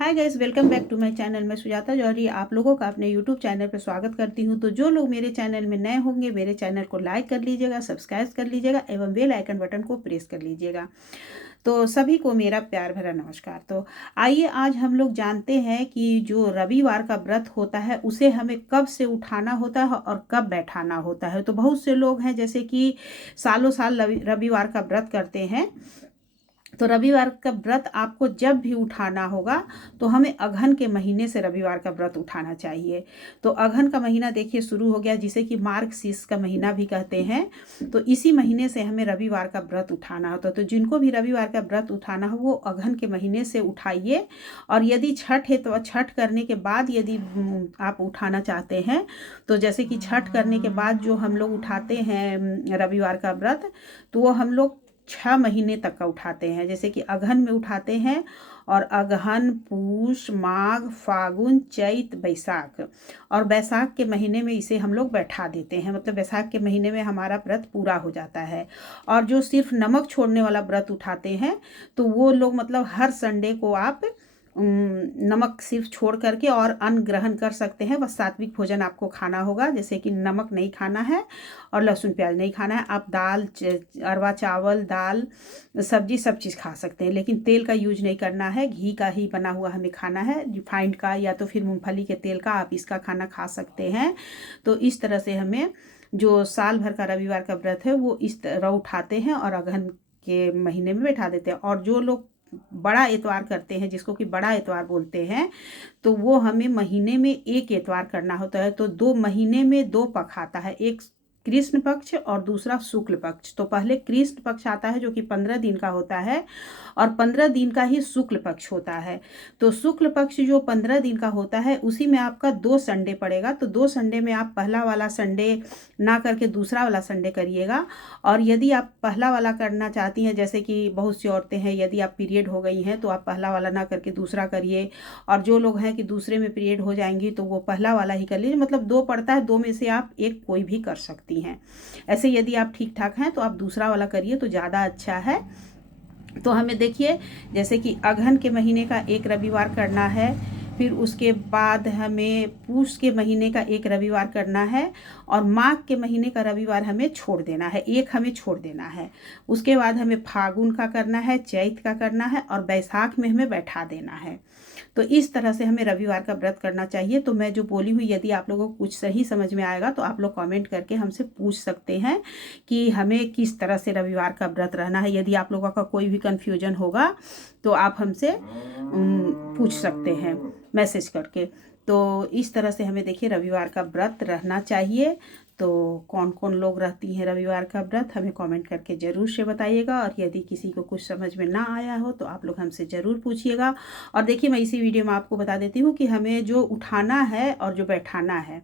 Hi guys, welcome back to my channel. मैं सुजाता जौहरी आप लोगों का अपने यूट्यूब चैनल पर स्वागत करती हूं। तो जो लोग मेरे चैनल में नए होंगे मेरे चैनल को लाइक कर लीजिएगा, सब्सक्राइब कर लीजिएगा एवं बेल आइकन बटन को प्रेस कर लीजिएगा। तो सभी को मेरा प्यार भरा नमस्कार। तो आइए आज हम लोग जानते हैं कि जो रविवार का व्रत होता है उसे हमें कब से उठाना होता है और कब बैठाना होता है। तो बहुत से लोग हैं जैसे कि सालों साल रविवार का व्रत करते हैं। तो रविवार का व्रत आपको जब भी उठाना होगा तो हमें अगहन के महीने से रविवार का व्रत उठाना चाहिए। तो अगहन का महीना देखिए शुरू हो गया, जिसे कि मार्गशीर्ष का महीना भी कहते हैं। तो इसी महीने से हमें रविवार का व्रत उठाना होता है। तो जिनको भी रविवार का व्रत उठाना हो वो अगहन के महीने से उठाइए। और यदि छठ है तो छठ करने के बाद यदि आप उठाना चाहते हैं तो जैसे कि छठ करने के बाद जो हम लोग उठाते हैं रविवार का व्रत, तो वो हम लोग 6 महीने तक का उठाते हैं। जैसे कि अगहन में उठाते हैं और अगहन, पूष, माघ, फागुन, चैत, बैसाख और बैसाख के महीने में इसे हम लोग बैठा देते हैं। मतलब बैसाख के महीने में हमारा व्रत पूरा हो जाता है। और जो सिर्फ नमक छोड़ने वाला व्रत उठाते हैं तो वो लोग मतलब हर संडे को आप नमक सिर्फ छोड़ करके और अन्न ग्रहण कर सकते हैं। बस सात्विक भोजन आपको खाना होगा, जैसे कि नमक नहीं खाना है और लहसुन प्याज नहीं खाना है। आप दाल, अरवा चावल, दाल, सब्जी सब चीज़ खा सकते हैं, लेकिन तेल का यूज नहीं करना है। घी का ही बना हुआ हमें खाना है, रिफाइंड का या तो फिर मूंगफली के तेल का आप इसका खाना खा सकते हैं। तो इस तरह से हमें जो साल भर का रविवार का व्रत है वो इस तरह उठाते हैं और अगहन के महीने में बैठा देते हैं। और जो लोग बड़ा इतवार करते हैं, जिसको कि बड़ा इतवार बोलते हैं, तो वो हमें महीने में एक इतवार करना होता है। तो 2 महीने में 2 पख आता है, एक कृष्ण पक्ष और दूसरा शुक्ल पक्ष। तो पहले कृष्ण पक्ष आता है जो कि 15 दिन का होता है और 15 दिन का ही शुक्ल पक्ष होता है। तो शुक्ल पक्ष जो 15 दिन का होता है उसी में आपका 2 संडे पड़ेगा। तो 2 संडे में आप पहला वाला संडे ना करके दूसरा वाला संडे करिएगा। और यदि आप पहला वाला करना चाहती हैं, जैसे कि बहुत सी औरतें हैं, यदि आप पीरियड हो गई हैं तो आप पहला वाला ना करके दूसरा करिए। और जो लोग हैं कि दूसरे में पीरियड हो जाएंगी तो वो पहला वाला ही कर लीजिए। मतलब 2 पड़ता है, 2 में से आप एक कोई भी कर सकती हैं। ऐसे यदि आप ठीक ठाक हैं तो आप दूसरा वाला करिए तो ज़्यादा अच्छा है। तो हमें देखिए जैसे कि अगहन के महीने का एक रविवार करना है, फिर उसके बाद हमें पूष के महीने का एक रविवार करना है और माघ के महीने का रविवार हमें छोड़ देना है, एक हमें छोड़ देना है। उसके बाद हमें फागुन का करना है, चैत का करना है और बैसाख में हमें बैठा देना है। तो इस तरह से हमें रविवार का व्रत करना चाहिए। तो मैं जो बोली हुई यदि आप लोगों को कुछ सही समझ में आएगा तो आप लोग कमेंट करके हमसे पूछ सकते हैं कि हमें किस तरह से रविवार का व्रत रहना है। यदि आप लोगों का कोई भी कन्फ्यूजन होगा तो आप हमसे पूछ सकते हैं मैसेज करके। तो इस तरह से हमें देखिए रविवार का व्रत रहना चाहिए। तो कौन कौन लोग रहती हैं रविवार का व्रत हमें कमेंट करके ज़रूर से बताइएगा। और यदि किसी को कुछ समझ में ना आया हो तो आप लोग हमसे ज़रूर पूछिएगा। और देखिए मैं इसी वीडियो में आपको बता देती हूँ कि हमें जो उठाना है और जो बैठाना है।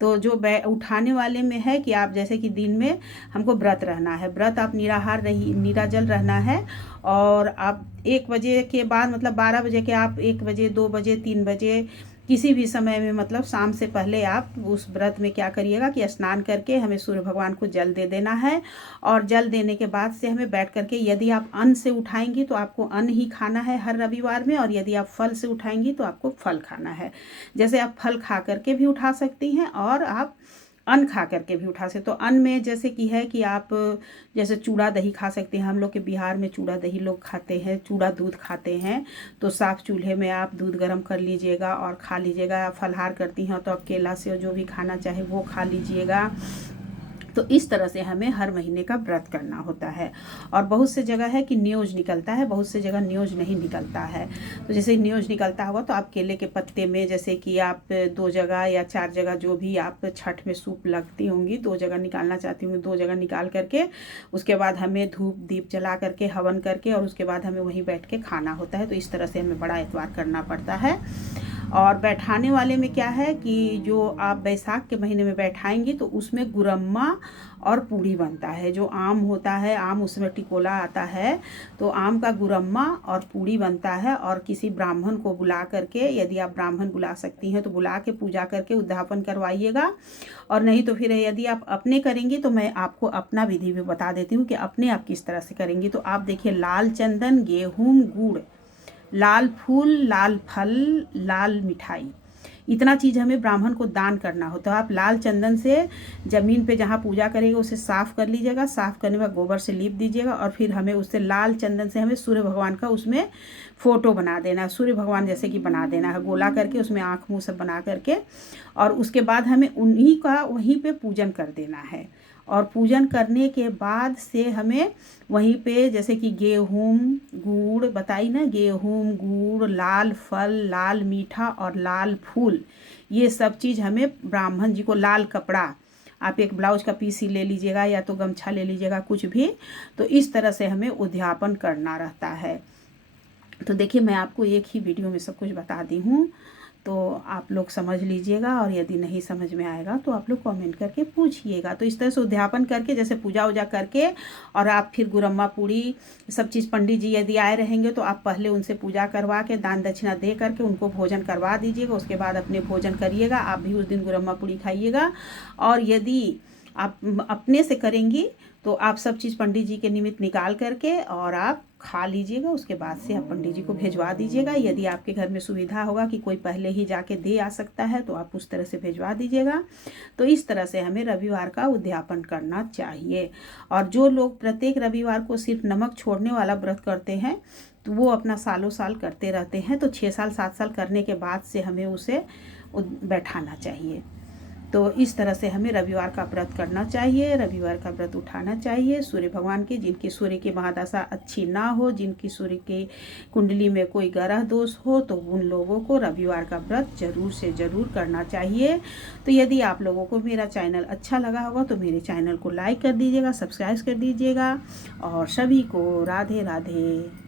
तो जो उठाने वाले में है कि आप जैसे कि दिन में हमको व्रत रहना है, व्रत आप निराहार रही निराजल रहना है। और आप 1 बजे के बाद मतलब 12 बजे के आप 1 बजे, 2 बजे, 3 बजे किसी भी समय में मतलब शाम से पहले आप उस व्रत में क्या करिएगा कि स्नान करके हमें सूर्य भगवान को जल दे देना है। और जल देने के बाद से हमें बैठ करके यदि आप अन्न से उठाएंगी तो आपको अन्न ही खाना है हर रविवार में, और यदि आप फल से उठाएंगी तो आपको फल खाना है। जैसे आप फल खा करके भी उठा सकती हैं और आप अन्न खा करके भी उठा सकते। तो अन्न में जैसे कि है कि आप जैसे चूड़ा दही खा सकते हैं। हम लोग के बिहार में चूड़ा दही लोग खाते हैं, चूड़ा दूध खाते हैं। तो साफ चूल्हे में आप दूध गर्म कर लीजिएगा और खा लीजिएगा। आप फलाहार करती हैं तो आप केला से जो भी खाना चाहे वो खा लीजिएगा। तो इस तरह से हमें हर महीने का व्रत करना होता है। और बहुत से जगह है कि न्योज निकलता है, बहुत से जगह न्योज नहीं निकलता है। तो जैसे न्योज निकलता होगा तो आप केले के पत्ते में जैसे कि आप 2 जगह या 4 जगह जो भी आप छठ में सूप लगती होंगी 2 जगह निकालना चाहती होंगी, 2 जगह निकाल करके उसके बाद हमें धूप दीप जला करके हवन करके और उसके बाद हमें वहीं बैठ के खाना होता है। तो इस तरह से हमें बड़ा इतवार करना पड़ता है। और बैठाने वाले में क्या है कि जो आप बैसाख के महीने में बैठाएंगी तो उसमें गुरम्मा और पूड़ी बनता है। जो आम होता है, आम उसमें टिकोला आता है, तो आम का गुरम्मा और पूड़ी बनता है। और किसी ब्राह्मण को बुला करके, यदि आप ब्राह्मण बुला सकती हैं तो बुला के पूजा करके उद्यापन करवाइएगा। और नहीं तो फिर यदि आप अपने करेंगी तो मैं आपको अपना विधि भी बता देती हूँ कि अपने आप किस तरह से करेंगी। तो आप देखिए लाल चंदन, गेहूँ, गुड़ लाल फूल, लाल फल, लाल मिठाई, इतना चीज़ हमें ब्राह्मण को दान करना हो। तो आप लाल चंदन से ज़मीन पे जहाँ पूजा करेंगे उसे साफ़ कर लीजिएगा, साफ़ करने के बाद गोबर से लीप दीजिएगा और फिर हमें उससे लाल चंदन से हमें सूर्य भगवान का उसमें फ़ोटो बना देना है, सूर्य भगवान जैसे कि बना देना है, गोला करके उसमें आँख मुँह सब बना करके। और उसके बाद हमें उन्हीं का वहीं पे पूजन कर देना है। और पूजन करने के बाद से हमें वहीं पे जैसे कि गेहूँ, गुड़ बताई ना, गेहूँ, गुड़, लाल फल, लाल मीठा और लाल फूल, ये सब चीज़ हमें ब्राह्मण जी को, लाल कपड़ा, आप एक ब्लाउज का पीस ही ले लीजिएगा या तो गमछा ले लीजिएगा, कुछ भी। तो इस तरह से हमें उद्यापन करना रहता है। तो देखिए मैं आपको एक ही वीडियो में सब कुछ बता दी हूँ, तो आप लोग समझ लीजिएगा और यदि नहीं समझ में आएगा तो आप लोग कमेंट करके पूछिएगा। तो इस तरह से उद्यापन करके, जैसे पूजा वूजा करके, और आप फिर गुरम्मा पूड़ी सब चीज़, पंडित जी यदि आए रहेंगे तो आप पहले उनसे पूजा करवा के दान दक्षिणा दे करके उनको भोजन करवा दीजिएगा। उसके बाद अपने भोजन करिएगा, आप भी उस दिन गुरम्मा पूड़ी खाइएगा। और यदि आप अपने से करेंगी तो आप सब चीज़ पंडित जी के निमित्त निकाल करके और आप खा लीजिएगा। उसके बाद से आप पंडित जी को भिजवा दीजिएगा। यदि आपके घर में सुविधा होगा कि कोई पहले ही जाके दे आ सकता है तो आप उस तरह से भिजवा दीजिएगा। तो इस तरह से हमें रविवार का उद्यापन करना चाहिए। और जो लोग प्रत्येक रविवार को सिर्फ नमक छोड़ने वाला व्रत करते हैं तो वो अपना सालों साल करते रहते हैं। तो 6 साल 7 साल करने के बाद से हमें उसे बैठाना चाहिए। तो इस तरह से हमें रविवार का व्रत करना चाहिए, रविवार का व्रत उठाना चाहिए। सूर्य भगवान की, जिनकी सूर्य की महादशा अच्छी ना हो, जिनकी सूर्य की कुंडली में कोई ग्रह दोष हो, तो उन लोगों को रविवार का व्रत जरूर से ज़रूर करना चाहिए। तो यदि आप लोगों को मेरा चैनल अच्छा लगा होगा तो मेरे चैनल को लाइक कर दीजिएगा, सब्सक्राइब कर दीजिएगा। और सभी को राधे राधे।